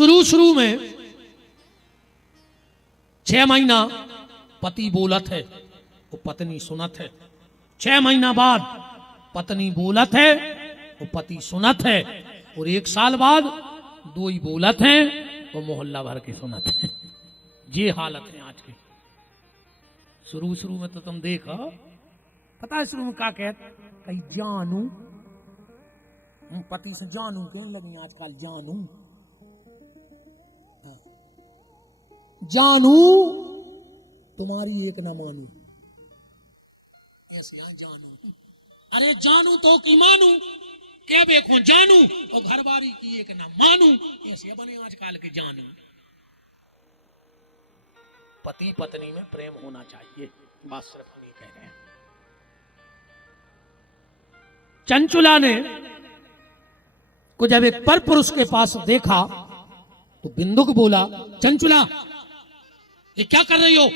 शुरू शुरू में 6 महीना पति बोलत है वो पत्नी सुनत है, 6 महीना बाद पत्नी बोलत है वो पति सुनत है, और 1 साल बाद 2 ही बोलत हैं वो मोहल्ला भर के सुनत है। ये हालत है आज की। शुरू शुरू में तो तुम देखो, पता है शुरू में क्या कहते, कहीं जानू, पति से जानू कहने लगी आजकल, जानू जानू तुम्हारी एक ना मानू, ऐसे जानू, अरे जानू तो की मानू, क्या देखो जानू और घरवारी की एक ना मानू, ऐसे बने आजकल के जानू। पति पत्नी में प्रेम होना चाहिए, बात सिर्फ हम ये कह रहे हैं। चंचुला ने को जब एक पर पुरुष के पास देखा तो बिंदुक बोला, चंचुला ये क्या कर रही हो?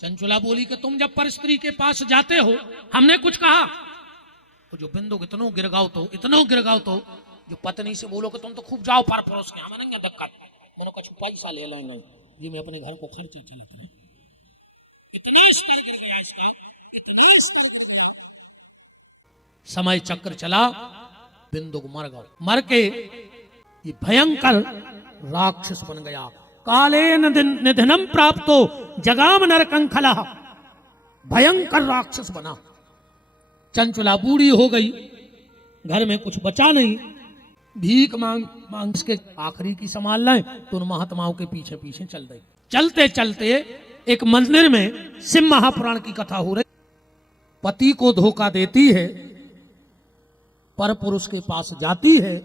चंचुला बोली कि तुम जब पर स्त्री के पास जाते हो हमने कुछ कहा? तो जो बिंदुक इतनो गिरगाव तो जो पत्नी से बोलो कि तुम तो खूब जाओ पर पुरुष के, हमें दिक्कत, मैंने कुछ पैसा ले लो, नहीं ये मैं अपने घर को खर्ची चलती। समय चक्र चला, बिंदुक मर गया, मर के ये भयंकर राक्षस बन गया। काले निधनम प्राप्तो जगाम नरकंखला, भयंकर राक्षस बना। चंचुला बूढ़ी हो गई, घर में कुछ बचा नहीं, भीख मांग के आखिरी की संभाल लाए तो उन महात्माओं के पीछे पीछे चल रही। चलते चलते एक मंदिर में शिव महापुराण की कथा हो रही। पति को धोखा देती है, पर पुरुष के पास जाती है,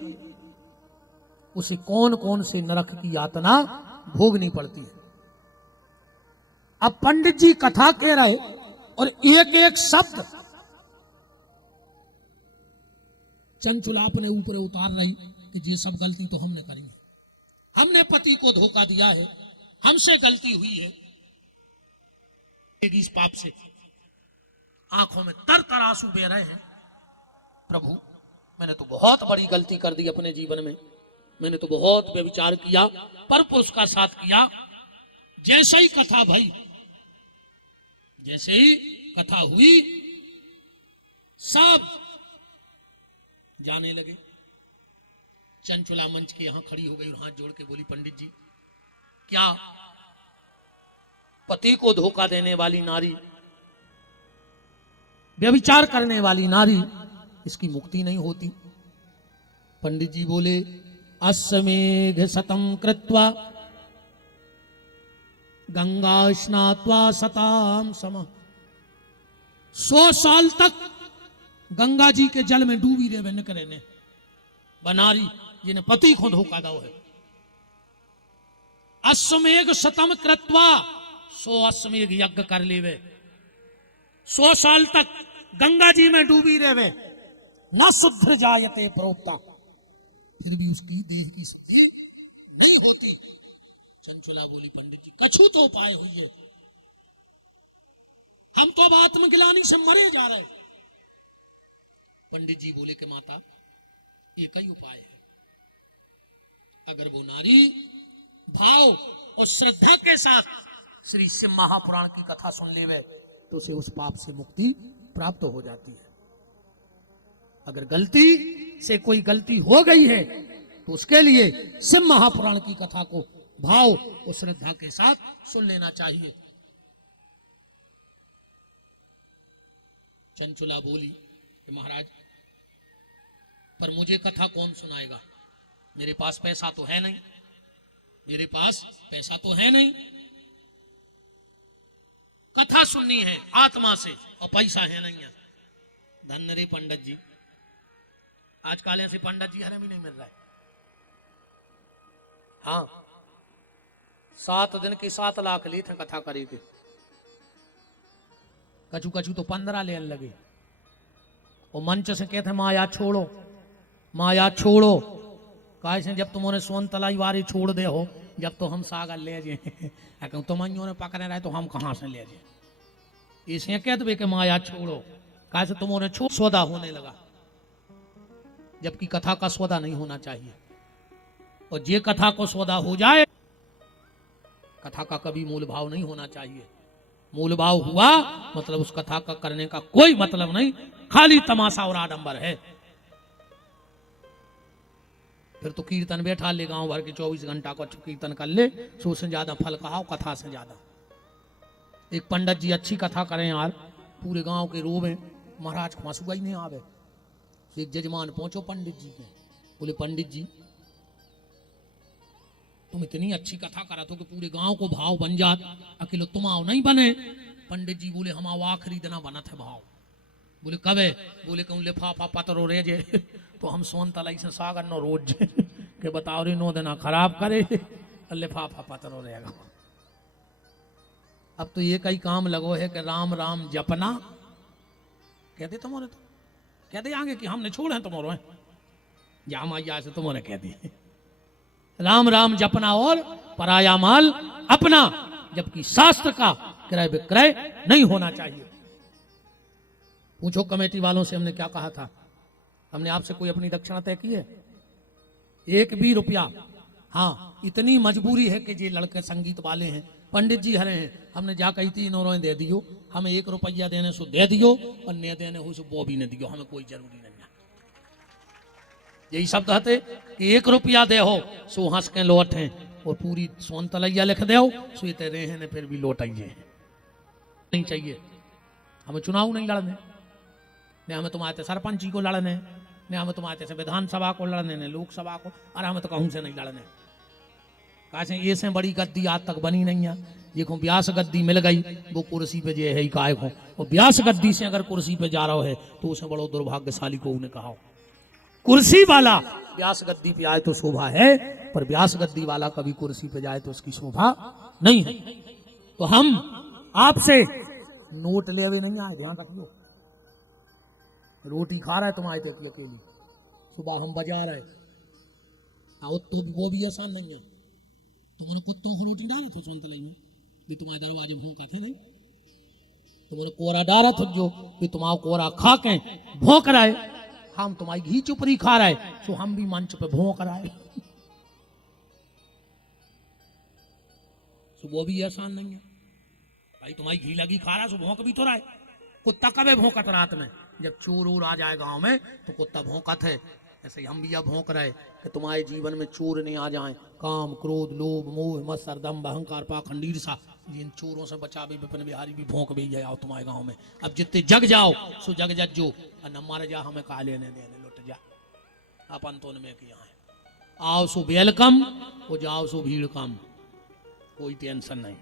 उसे कौन कौन से नरक की यातना भोगनी पड़ती है। अब पंडित जी कथा कह रहे और एक एक शब्द चंचुला अपने ऊपर उतार रही कि ये सब गलती तो हमने करी है, हमने पति को धोखा दिया है, हमसे गलती हुई है। इस पाप से आंखों में तर आंसू बह रहे हैं। प्रभु मैंने तो बहुत बड़ी गलती कर दी अपने जीवन में, मैंने तो बहुत व्यभिचार किया, पर पुरुष का साथ किया। जैसे ही कथा भई, जैसे ही कथा हुई, सब जाने लगे। चंचुला मंच के यहां खड़ी हो गई और हाथ जोड़ के बोली, पंडित जी क्या पति को धोखा देने वाली नारी, व्यभिचार करने वाली नारी, इसकी मुक्ति नहीं होती? पंडित जी बोले, अस्मेघ सतम कृत्वा गंगा स्नात्वा सताम सम, 100 साल तक गंगा जी के जल में डूबी रहे निकरे ने बनारी, जिन्हें पति को धोखा दो है। अश्वमेघ शतम कृत्वा, 100 अश्वमेघ यज्ञ कर लेवे, 100 साल तक गंगा जी में डूबी रहे, न शुद्ध जायते प्रोक्ता, फिर भी उसकी देह की शुद्धि नहीं होती। चंचुला बोली, पंडित जी कछु तो उपाय हुई है, हम तो अब आत्मग्लानि से मरे जा रहे हैं। पंडित जी बोले कि माता ये कई उपाय है, अगर वो नारी भाव और श्रद्धा के साथ श्री शिव महापुराण की कथा सुन लेवे तो उसे उस पाप से मुक्ति प्राप्त हो जाती है। अगर गलती से कोई गलती हो गई है तो उसके लिए शिव महापुराण की कथा को भाव और श्रद्धा के साथ सुन लेना चाहिए। चंचुला बोली, महाराज पर मुझे कथा कौन सुनाएगा, मेरे पास पैसा तो है नहीं, मेरे पास पैसा तो है नहीं, कथा सुननी है आत्मा से और पैसा है नहीं है। धन्य रे पंडित जी, आजकल ऐसे पंडित जी हमें भी नहीं मिल रहा है। हाँ 7 दिन के 7 लाख लिए थे कथा करी थे, कछु कछु तो 15 लेने लगे। और मंच से कहते माया छोड़ो, माया छोड़ो, कैसे जब तुमने सोन तलाई वारी छोड़ दे हो, जब तो हम सागर ले जाए, तुम ने पकड़े रहे तो हम कहां से ले जाए। इसे कह दे कि माया छोड़ो, कैसे तुमने छोड़ सौदा होने लगा, जबकि कथा का सौदा नहीं होना चाहिए। और ये कथा को सौदा हो जाए, कथा का कभी मूल भाव नहीं होना चाहिए। मूल भाव हुआ मतलब उस कथा का करने का कोई मतलब नहीं, खाली तमाशा और आडंबर है। फिर तो कीर्तन बैठा ले गांव भर के 24 घंटा को कीर्तन कर ले, सो से ज्यादा फल कहाओ कथा से ज्यादा। एक पंडित जी अच्छी कथा करें यार, पूरे गांव के रोवे, महाराज को हंसुआ ही नहीं आवे। एक जजमान पहुंचो पंडित जी के, बोले पंडित जी तुम इतनी अच्छी कथा करा तो कि पूरे गांव को भाव बन जात, अकेले तुम आओ नहीं बने। पंडित जी बोले हम आओ आखिरी दिना बना थे भाव। बोले कब है? बोले कहूँ लिफाफा पतरो रे जे तो हम सोन तलाई से सागर नो रोज के बताओ रे नो देना खराब करे लिफाफा पतरो रहेगा। अब तो ये कई काम लगो है कि राम राम जपना कहते तुम्हारे, तो कहते आगे कि हमने छोड़े तुम्हारे जा मैया से तुम्हारे कहते राम राम जपना और पराया माल अपना, जबकि शास्त्र का क्रय विक्रय नहीं होना चाहिए। पूछो कमेटी वालों से हमने क्या कहा था? हमने आपसे कोई अपनी दक्षिणा तय की है? एक भी रुपया? हाँ, इतनी मजबूरी है कि ये लड़के संगीत वाले हैं, पंडित जी हरे हैं, हमने जा कही थी इन्होंने दे दियो, हमें 1 रुपया देने सो दे दियो और न देने हो सो वो भी न दियो, हमें कोई जरूरी नहीं है। यही शब्द हते कि 1 रुपया दे हो सो हंस के लौट हैं, और पूरी सोन तलैया लिख दे हो सो ये रहे हैं फिर भी लौट आइए। नहीं चाहिए हमें चुनाव नहीं लड़ने, ने हमें तुम आते सरपंच जी को लड़ने, ने हमें तुम आते से विधानसभा को लड़ने, ने लोकसभा को, और हमें तो कहूं से नहीं लड़ने। कैसे ये से बड़ी गद्दी आज तक बनी नहीं है। देखो ब्यास गद्दी मिल गई, वो कुर्सी पे जे है ही काय को, और ब्यास गद्दी से अगर कुर्सी पे जा रहा है तो उसे बड़ो दुर्भाग्यशाली को उन्हें कहा। कुर्सी वाला ब्यास गद्दी पे आए तो शोभा है, पर ब्यास गद्दी वाला कभी कुर्सी पे जाए तो उसकी शोभा नहीं है। तो हम आपसे नोट ले हुए नहीं आए, ध्यान रखियो। रोटी खा रहा है तुम आए थे अकेली, सुबह हम बजा रहे आओ तो वो भी आसान नहीं है। तुम्हारे कुत्तों को रोटी डाले थे सोनतलाई में भी तुम्हारे दरवाजे भौंका थे, नहीं तुम्हारे कोरा डाला था जो कि तुम्हारा कोरा खा के भौंक रहा है, हम तुम्हारी घी चुपड़ी खा रहे तो हम भी मंच पे भौंक रहा है। वो भी आसान नहीं है भाई, तुम्हारी घी लगी खा रहा सो भौंक भी तो रहा है। कुत्ता कब है भौंकत? रात में जब चोर उर आ जाए गांव में तो कुत्ता भौंकत है। ऐसे ही हम भी अब भौंक रहे कि तुम्हारे जीवन में चोर नहीं आ जाए, काम क्रोध लोभ मोह मत्सर दंभ अहंकार पाखंड ईर्ष्या, जिन चोरों से बचावे विपिन बिहारी भी भौंक भी जाओ तुम्हारे गांव में। अब जितने जग जाओ सो जग जज्जो, और न मर जा हमें का लेने देने, लुट जा अपन तो में किया है। आओ सो वेलकम, हो जाओ सो भीड़ कम, कोई टेंशन नहीं।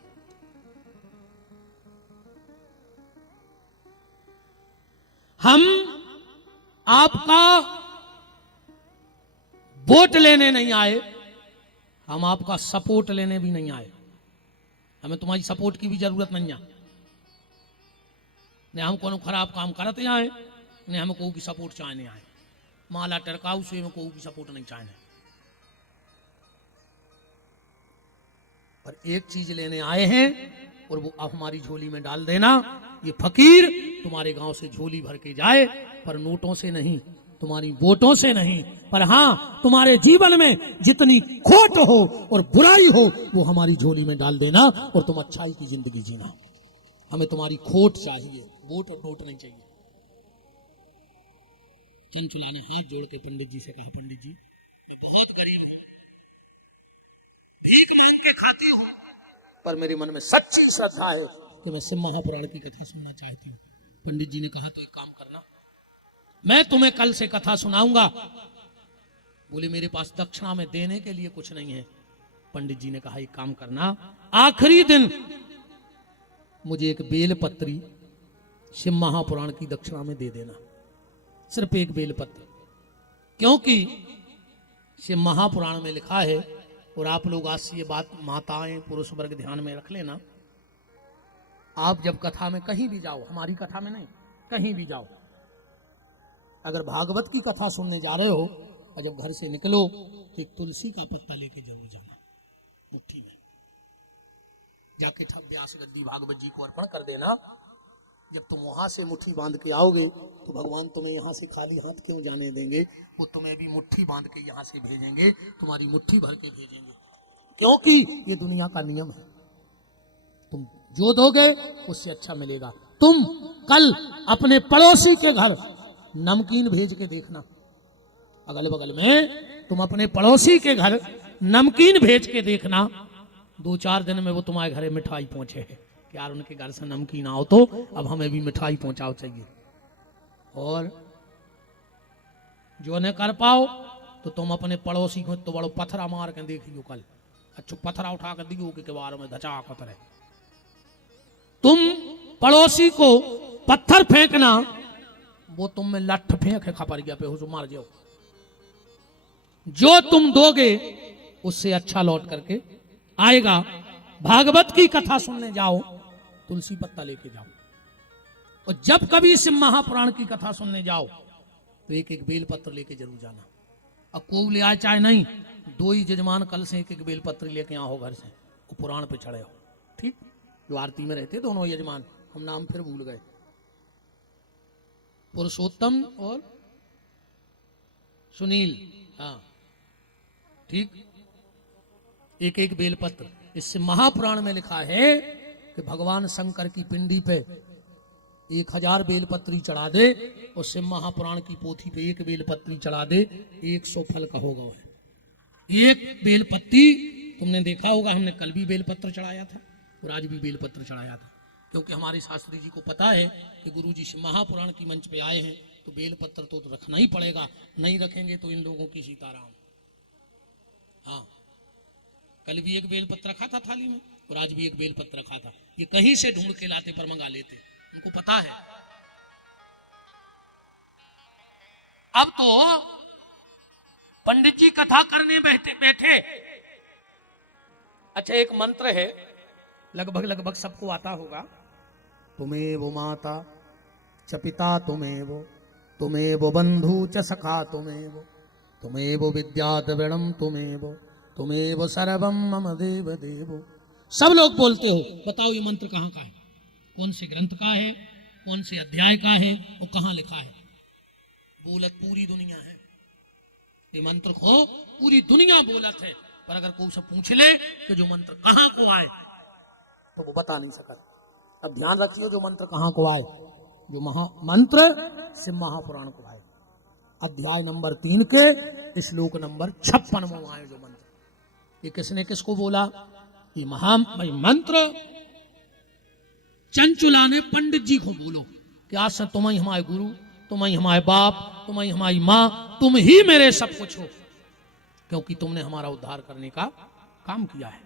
हम आपका वोट लेने नहीं आए, हम आपका सपोर्ट लेने भी नहीं आए। हमें तुम्हारी सपोर्ट की भी जरूरत नहीं है। ने हम कोनो खराब काम करते आए, ने हम कोई की सपोर्ट चाहने आए। माला टरकाऊ से में कोई की सपोर्ट नहीं चाहने, पर एक चीज लेने आए हैं और वो अब हमारी झोली में डाल देना। ये फकीर तुम्हारे गांव से झोली भर के जाए, पर नोटों से नहीं, तुम्हारी वोटों से नहीं, पर हाँ तुम्हारे जीवन में जितनी खोट हो और बुराई हो वो हमारी झोली में डाल देना, और तुम अच्छाई की जिंदगी जीना। हमें तुम्हारी खोट चाहिए, वोट और नोट नहीं चाहिए। चंचुला ने हाथ जोड़ के पंडित जी से कहा, पंडित जी बहुत गरीब हूं, भीख मांग के खाती हूं, पर मेरे मन में सच्ची श्रद्धा है कि मैं शिव महापुराण की कथा सुनना चाहती हूँ। पंडित जी ने कहा तो एक काम करना, मैं तुम्हें कल से कथा सुनाऊंगा। बोले मेरे पास दक्षिणा में देने के लिए कुछ नहीं है। पंडित जी ने कहा एक काम करना, आखिरी दिन मुझे एक बेलपत्री शिव महापुराण की दक्षिणा में दे देना, सिर्फ एक बेलपत्र। क्योंकि शिव महापुराण में लिखा है, और आप लोग आज से ये बात माताएं पुरुष वर्ग ध्यान में रख लेना, आप जब कथा में कहीं भी जाओ, हमारी कथा में नहीं, कहीं भी जाओ, अगर भागवत की कथा सुनने जा रहे हो और जब घर से निकलो तो एक तुलसी का पत्ता लेके जरूर जाना, मुट्ठी में जाके ठब व्यास गद्दी भागवत जी को अर्पण कर देना। जब तुम वहां से मुट्ठी बांध के आओगे तो भगवान तुम्हें यहाँ से खाली हाथ क्यों जाने देंगे? वो तुम्हें भी मुट्ठी बांध के यहाँ से भेजेंगे, तुम्हारी मुट्ठी भर के भेजेंगे, क्योंकि ये दुनिया का नियम है। तुम जो दोगे उससे अच्छा मिलेगा। तुम कल अपने पड़ोसी के घर नमकीन भेज के देखना, अगल बगल में तुम अपने पड़ोसी के घर नमकीन भेज के देखना, 2-4 दिन में वो तुम्हारे घर मिठाई पहुंचे है कि यार उनके घर से नमकीन आओ तो अब हमें भी मिठाई पहुंचाओ चाहिए। और जो न कर पाओ तो तुम अपने पड़ोसी को तो बड़ो पत्थरा मार के देखियो कल, अच्छा पत्थरा उठा कर दियो के बारे में धचा कतरे। तुम पड़ोसी को पत्थर फेंकना, वो तुम में लठ फेंक खपर गया पे हो मार जाओ। जो तुम दोगे उससे अच्छा लौट करके आएगा। भागवत की कथा सुनने जाओ, तुलसी पत्ता लेके जाओ, और जब कभी शिव महापुराण की कथा सुनने जाओ तो एक एक बेलपत्र लेके जरूर जाना। अब को ले आए चाहे नहीं, 2 ही जजमान कल से एक एक बेलपत्र लेके आओ घर से, वो पुराण पे चढ़े हो, ठीक? जो आरती में रहते दोनों यजमान, हम नाम फिर भूल गए, पुरुषोत्तम और सुनील, हाँ ठीक, एक एक बेलपत्र। इससे महापुराण में लिखा है कि भगवान शंकर की पिंडी पे 1000 बेलपत्री चढ़ा दे, और शिव महापुराण की पोथी पे 1 बेलपत्री चढ़ा दे, 100 फल का होगा। एक बेलपत्ती तुमने देखा होगा, हमने कल भी बेलपत्र चढ़ाया था और आज भी बेलपत्र चढ़ाया था, क्योंकि हमारे शास्त्री जी को पता है कि गुरु जी शिव महापुराण की मंच पे आए हैं तो बेलपत्र तो रखना ही पड़ेगा, नहीं रखेंगे तो इन लोगों की सीताराम। हाँ, कल भी 1 बेलपत्र रखा था थाली में और आज भी 1 बेलपत्र रखा था। ये कहीं से ढूंढ के लाते पर मंगा लेते, उनको पता है। अब तो पंडित जी कथा करने बैठे। अच्छा, एक मंत्र है, लगभग सबको आता होगा, तुमेव माता च पिता तुमेव बंधु च सखा तुमेव विद्या द्रविणम तुमेव सर्वम मम देव देवो। सब लोग बोलते हो, बताओ ये मंत्र कहाँ का है, कौन से ग्रंथ का है, कौन से अध्याय का है और कहाँ लिखा है? बोलत पूरी दुनिया है, ये मंत्र को पूरी दुनिया बोलत है, पर अगर कोई सब पूछ ले कि जो मंत्र कहाँ को आए तो वो बता नहीं सकता। अब ध्यान रखियो, जो मंत्र कहाँ को आए, जो मंत्र शिव महापुराण को आए, अध्याय नंबर 3 के श्लोक नंबर 56 में आए जो मंत्र। ये किसने किसको बोला? ये मंत्र चंचुला ने पंडित जी को बोलो कि आज से तुम ही हमारे गुरु, तुम ही हमारे बाप, तुम ही हमारी माँ, तुम ही मेरे सब कुछ हो, क्योंकि तुमने हमारा उद्धार करने का काम किया है।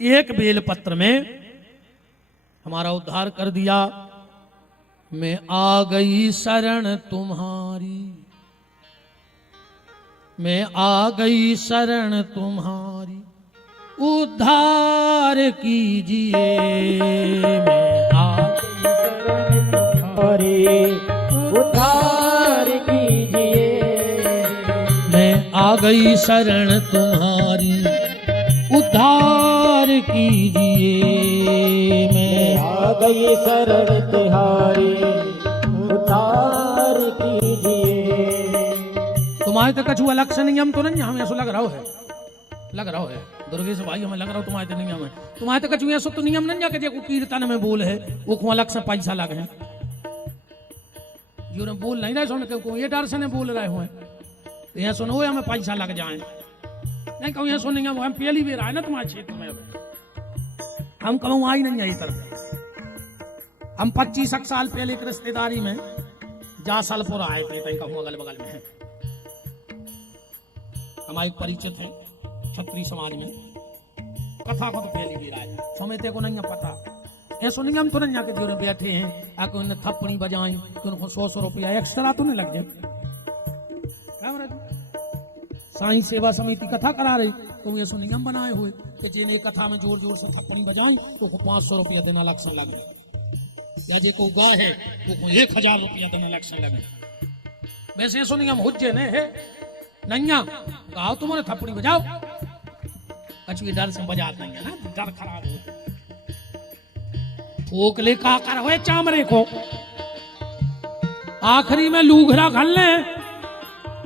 एक बेलपत्र में हमारा उद्धार कर दिया। मैं आ गई शरण तुम्हारी, मैं आ गई शरण तुम्हारी, उद्धार कीजिए। मैं आ गई शरण तुम्हारी, उद्धार कीजिए। मैं आ गई शरण तुम्हारी, उद्धार कीजिए। मैं आ गई शरण तुम्हारी, उद्धार कीजिए। तुम्हारे तो कछु अलग से नियम तो नहीं, हमें ऐसा लग रहा है दुर्गेश भाई, हमें लग रहा हो तुम्हारे तो नियम है। तुम्हारे तो कछु ऐसा तो नियम नहीं जाके देखो कीर्तन में बोल है वो को अलग से पैसा लगे हैं, जो बोल नहीं रहे सुन के ये डर से नहीं बोल रहे हुए तो यहाँ सुनो हमें पैसा लग जाए, नहीं कहूँ यहाँ सुनेंगे हम पहली बार आए ना तुम्हारे क्षेत्र में, हम कहूँ आई नहीं आई तरफ। हम 25 साल पहले एक रिश्तेदारी में जासलपुर आए थे, कहूँ अगल बगल में है, हमारे परिचित है क्षत्रिय समाज में, कथा को तो पहली बार आए, समझते को नहीं पता, ऐसा नहीं हम तो नहीं आके जो बैठे हैं आके उन्हें थप्पड़ी बजाई तो उनको 100 रुपया एक्स्ट्रा तो नहीं लग जाए। साईं सेवा समिति कथा करा रही तो ये नियम बनाए हुए कि जिन्हें कथा में जोर जोर से थप्पड़ी बजाई तो 500 रुपया देना लक्षण लगे, या जे को गा है तो 1000 रुपया देना लक्षण लगे। वैसे ऐसा नियम हुज्जे ने है नैया गाओ तुम्हारे थप्पड़ी बजाओ, कछु डर से बजाते नहीं है ना, डर खराब हो। ठोक ले का कर हुए चामरे को, आखिरी में लूघरा घल ले।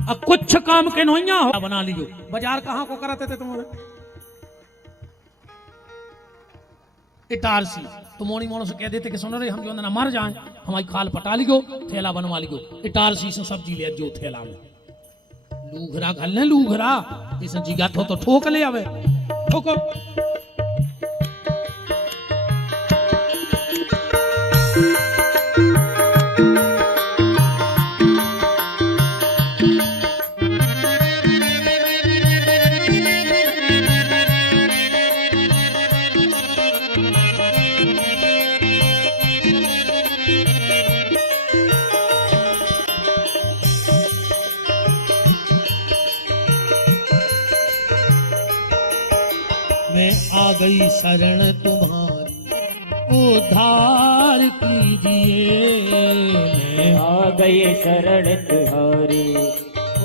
अब कुछ काम के नोइया हो बना लियो। बाजार कहाँ को कराते थे तुम्हारे इटारसी? तो मोनी मोनो से कह देते कि सुनो रे हम जो ना मर जाए, हमारी खाल पटा लियो, थैला बनवा लियो, इटारसी से सब्जी ले जो थैला में लूघरा घल ले। लूघरा इसे जिगा तो ठोक ले आवे, ठोको। मैं आ गई शरण तुम्हारी, उद्धार कीजिए। मैं आ गई शरण तुम्हारी,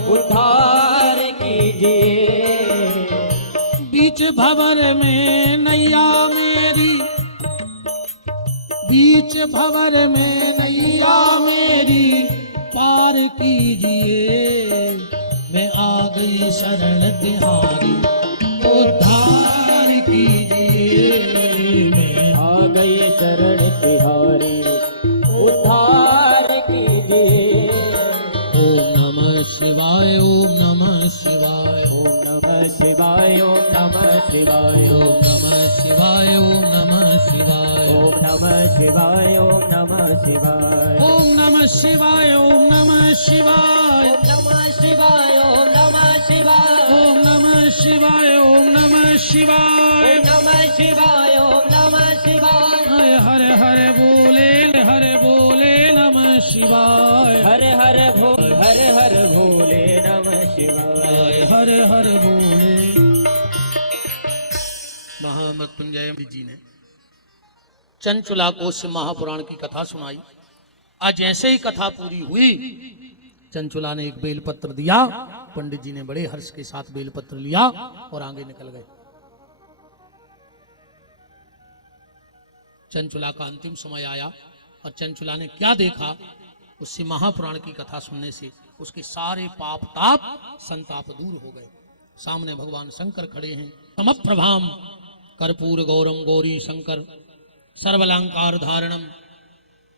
उद्धार कीजिए। बीच भंवर में नैया मेरी, बीच भंवर में नैया मेरी पार कीजिए। मैं आ गई शरण तिहारी, उद्धार कीजिए। मैं आ गई शरण तिहारी, उद्धार कीजिए। ओम नमः शिवाय, ओम नमः शिवाय, ओम नमः शिवाय, ओम नमः शिवाय, ओम नमः शिवाय, ओम नमः शिवाय, ओम नमः शिवाय, ओम नमः शिवाय, ओम नमः शिवाय, ओम नमः शिवाय, नमः शिवाय, ओम नमः शिवाय, ओम नमः शिवाय, ओम नमः शिवाय, नमः शिवाय, ओम नमः शिवाय। हरे हरे बोले, हरे बोले नमः शिवाय, हरे हरे भोले, हरे हरे भोले नमः शिवाय। हरे हरे बोले। महामृत्युंजय जी ने चंचुला को से महापुराण की कथा सुनाई। आज जैसे ही कथा पूरी हुई, चंचुला ने एक बेलपत्र दिया। पंडित जी ने बड़े हर्ष के साथ बेलपत्र लिया और आगे निकल गए। चंचुला का अंतिम समय आया और चंचुला ने क्या देखा, उससे महापुराण की कथा सुनने से उसके सारे पाप ताप संताप दूर हो गए। सामने भगवान शंकर खड़े हैं। समप्रभाम कर्पूर गौरम गौरी शंकर सर्वलंकार धारणम।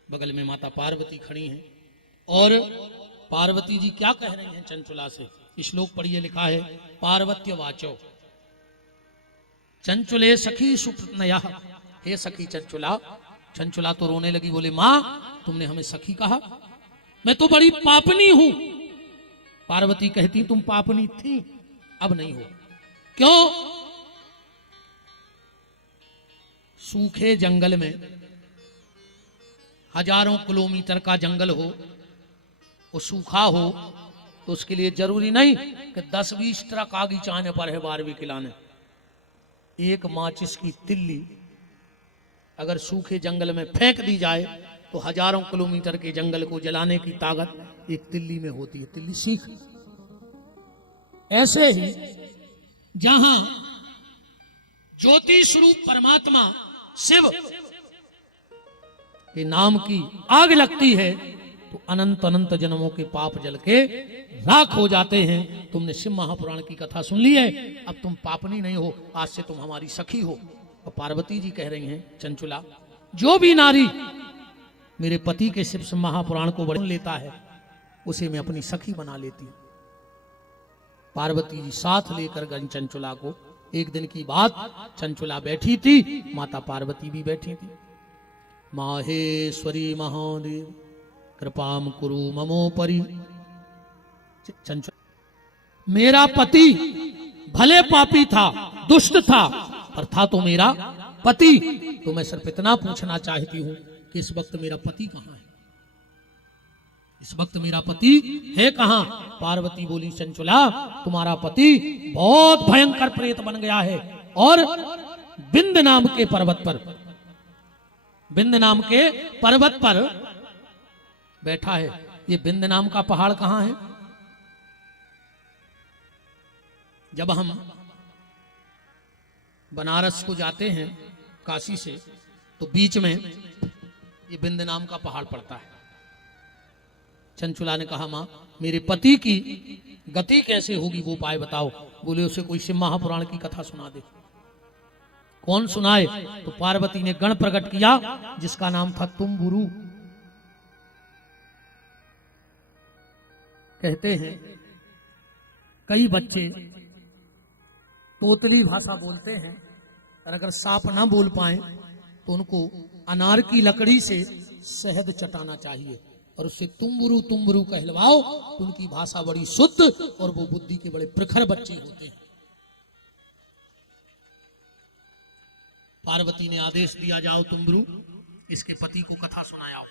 बगल में माता पार्वती खड़ी हैं और पार्वती जी क्या कह रही हैं चंचुला से? श्लोक पढ़िए, लिखा है पार्वत्य वाचो चंचुले सखी सुप्रतनया। हे सखी चंचुला। चंचुला तो रोने लगी, बोले मां तुमने हमें सखी कहा, मैं तो बड़ी पापनी हूं। पार्वती कहती तुम पापनी थी, अब नहीं हो। क्यों? सूखे जंगल में, हजारों किलोमीटर का जंगल हो, वो सूखा हो, तो उसके लिए जरूरी नहीं कि 10-20 ट्रक आगी चाहने पर है बारहवीं खिलाने। एक माचिस की तिल्ली अगर सूखे जंगल में फेंक दी जाए तो हजारों किलोमीटर के जंगल को जलाने की ताकत एक तिल्ली में होती है। तिल्ली सीख। ऐसे ही जहां ज्योति स्वरूप परमात्मा शिव के नाम की आग लगती है तो अनंत अनंत जन्मों के पाप जल के राख हो जाते हैं। तुमने शिव महापुराण की कथा सुन ली है, अब तुम पापनी नहीं हो, आज से तुम हमारी सखी हो। और पार्वती जी कह रही हैं चंचुला, जो भी नारी मेरे पति के शिव महापुराण को सुन लेता है उसे मैं अपनी सखी बना लेती हूं। पार्वती जी साथ लेकर गई चंचुला को। एक दिन की बात, चंचुला बैठी थी, माता पार्वती भी बैठी थी। माहेश्वरी महादेव कृपाम कुरु ममोपरि। चंचुला, मेरा पति भले पापी था, दुष्ट था, पर था तो मेरा पति। तो मैं सिर्फ इतना पूछना चाहती हूं कि इस वक्त मेरा पति कहां है? इस वक्त मेरा पति है कहां? पार्वती बोली चंचुला, तुम्हारा पति बहुत भयंकर प्रेत बन गया है और बिंद नाम के पर्वत पर, बिंद नाम के पर्वत पर बैठा है। ये बिंद नाम का पहाड़ कहां है? जब हम बनारस को जाते हैं काशी से, तो बीच में ये बिंद नाम का पहाड़ पड़ता है। चंचुला ने कहा, मां मेरे पति की गति कैसे होगी वो उपाय बताओ। बोले उसे कोई शिव महापुराण की कथा सुना दे। कौन सुनाए? तो पार्वती ने गण प्रकट किया जिसका नाम था तुम्बुरु। कहते हैं कई बच्चे तोतली भाषा बोलते हैं और अगर सांप ना बोल पाए तो उनको अनार की लकड़ी से शहद चटाना चाहिए और उससे तुम्बुरु तुम्बुरु कहलवाओ तो उनकी भाषा बड़ी शुद्ध और वो बुद्धि के बड़े प्रखर बच्चे होते हैं। पार्वती ने आदेश दिया, जाओ तुम्बुरु इसके पति को कथा सुनाओ।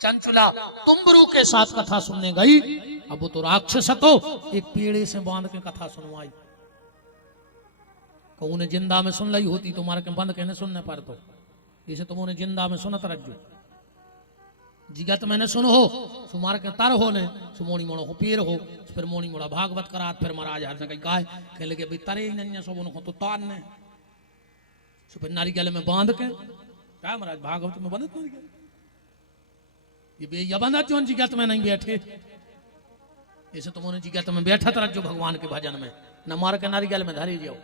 चंचुला तुम्बुरु के साथ कथा सुनने गई। अब वो तो राक्षस तो एक पेड़े से बांध के कथा सुनवाई। कहूँ ने जिंदा में सुन ली होती तो मार के बंद कहने सुनने पर तो जैसे तुम उन्हें जिंदा में सुनत रज्जो जिगत मैंने सुन हो सुमार के तर हो ने सुमोनी मोड़ो हो पीर हो फिर मोनी मोड़ा भागवत करात फिर महाराज हर ने कही गाय कह लगे भाई तरे ही नहीं सब उनको तो तार ने फिर नारी गले में बांध के क्या महाराज भागवत में बंद ये या बंदा चौन जिगत में नहीं बैठे जैसे तुम उन्हें जिगत में बैठा तो रखो भगवान के भजन में न मार के नारी गले में धरी जाओ।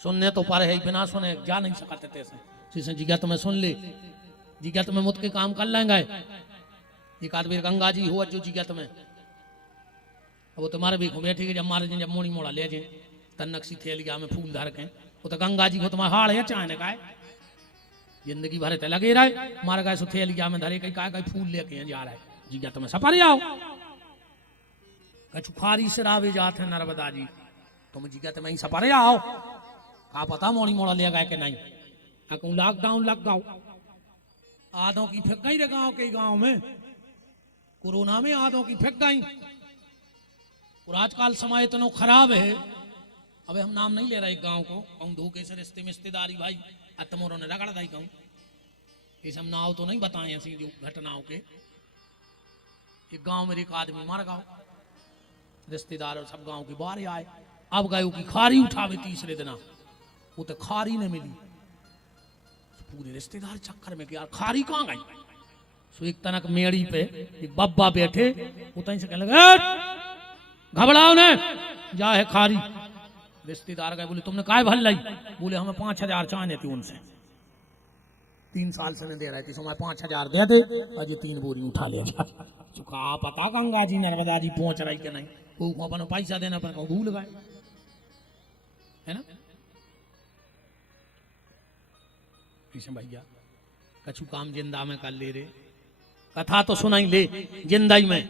सुनने तो पर है बिना सुने जा नहीं सकते तैसे जिसे जिगत में सुन ले जिगत में मुत के काम कर लेंगे। एक आदमी गंगा जी हो जो जिगत में वो तुम्हारे भी बैठे जब मारे जब मोड़ी मोड़ा ले जाए तन्नक सी थैलिया में फूल धर के वो तो गंगा जी को तुम्हारा हाड़ है चाहे का जिंदगी भरे तो लगे रहे मार गए सो थैलिया में धरे कहीं कहीं फूल लेके जा रहा है जिगत में सफर आओ कछु खारी शराबे जाते नर्मदा जी तुम जिगत में ही सफर आओ का पता मोड़ी मोड़ा ले गए कि नहीं कहूँ लॉकडाउन लग गाओ आधों की फेंक गई रे गांव के गांव में कोरोना में आधों की फेंक गई। और आजकल समय इतना खराब है अब हम नाम नहीं ले रहे गांव को कहूँ धोखे से रिश्ते में रिश्तेदारी भाई अतमोरों ने रगड़ दाई कहूँ ये सब नाव तो नहीं बताए ऐसी जो घटनाओं के। एक गांव में एक आदमी मर गया रिश्तेदार और सब गांव के बाहर आए अब गए की खारी उठावे तीसरे दिन वो तो खारी नहीं मिली पूरे रिश्तेदार चक्कर में यार खारी कहाँ गई। सो एक तनक मेड़ी पे एक बब्बा बैठे उतनी से कहने लगे घबराओ ने जा है खारी। रिश्तेदार गए बोले तुमने काय भल लाई? बोले हमें 5,000 चाहने थे उनसे 3 साल से नहीं दे रहे थे समय 5,000 दे दे अजय 3 बोरी उठा ले चुका पता गंगा जी नर्मदा जी पहुंच रही के नहीं को अपना पैसा देना पर भूल गए है ना भैया कछु काम जिंदा में कर ले रे कथा तो सुनाई ले जिंदाई में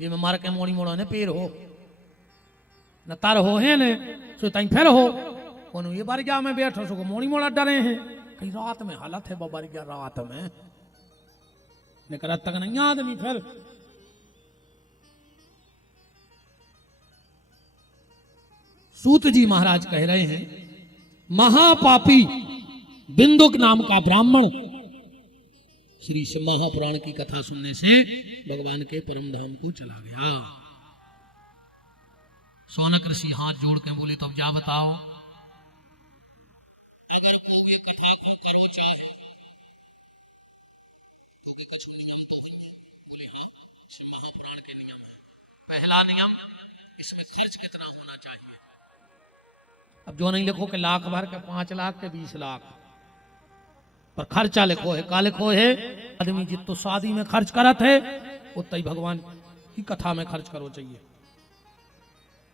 ये में मार के मोड़ी मोड़ो ने पेड़ हो न तार हो है ने सो ताई फिर हो कोनो ये बार जा में बैठो सो मोड़ी मोड़ा डरे हैं कहीं रात में हालत है बाबा क्या रात में ने कर तक नहीं आदमी फिर सूत जी महाराज कह रहे हैं महापापी बिंदुक नाम का ब्राह्मण श्री शिव महापुराण की कथा सुनने से भगवान के परम धाम को चला गया। सौनक ऋषि हाथ जोड़ के बोले तो अब जा बताओ अगर कोई कथा को करो चाहे तो कुछ नियम तो है। बोले हाँ शिव महापुराण के नियम है। पहला नियम इसमें खर्च कितना होना चाहिए। अब जो नहीं लिखो कि लाख भर के 5 लाख के 20 लाख पर खर्चा लिखो है का लिखो है आदमी जितो शादी में खर्च करत है उतना ही भगवान की कथा में खर्च करो चाहिए।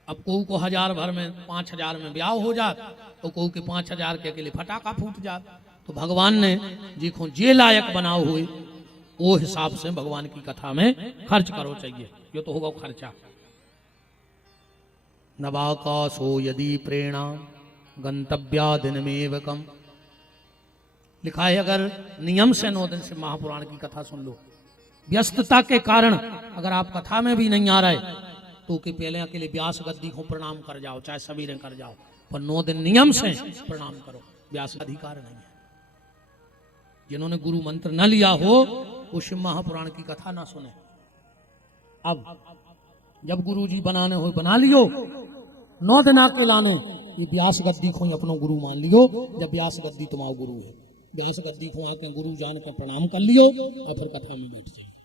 अब को 1000 भर में 5,000 में ब्याह हो जात तो को के 5,000 के लिए फटाका फूट जात तो भगवान ने देखो जे लायक बनाओ हुए वो हिसाब से भगवान की कथा में खर्च करो चाहिए। ये तो होगा खर्चा। नवाकाशो यदि प्रेरणा गंतव्या दिनमेवकम लिखा है अगर नियम से 9 दिन से महापुराण की कथा सुन लो। व्यस्तता के कारण अगर आप कथा में भी नहीं आ रहे तो के पहले अकेले व्यास गद्दी को प्रणाम कर जाओ चाहे सवेरे कर जाओ पर 9 दिन नियम से प्रणाम करो। व्यास अधिकार नहीं है। जिन्होंने गुरु मंत्र न लिया हो वो शिव महापुराण की कथा ना सुने। अब जब गुरु जी बनाने हो बना लियो 9 दिन आके लाने ये व्यास गद्दी को अपनो गुरु मान लियो। जब व्यास गद्दी तुम्हारा गुरु है व्यास गद्दी को आके गुरु जान के प्रणाम कर लियो और फिर कथा में बैठ जाओ।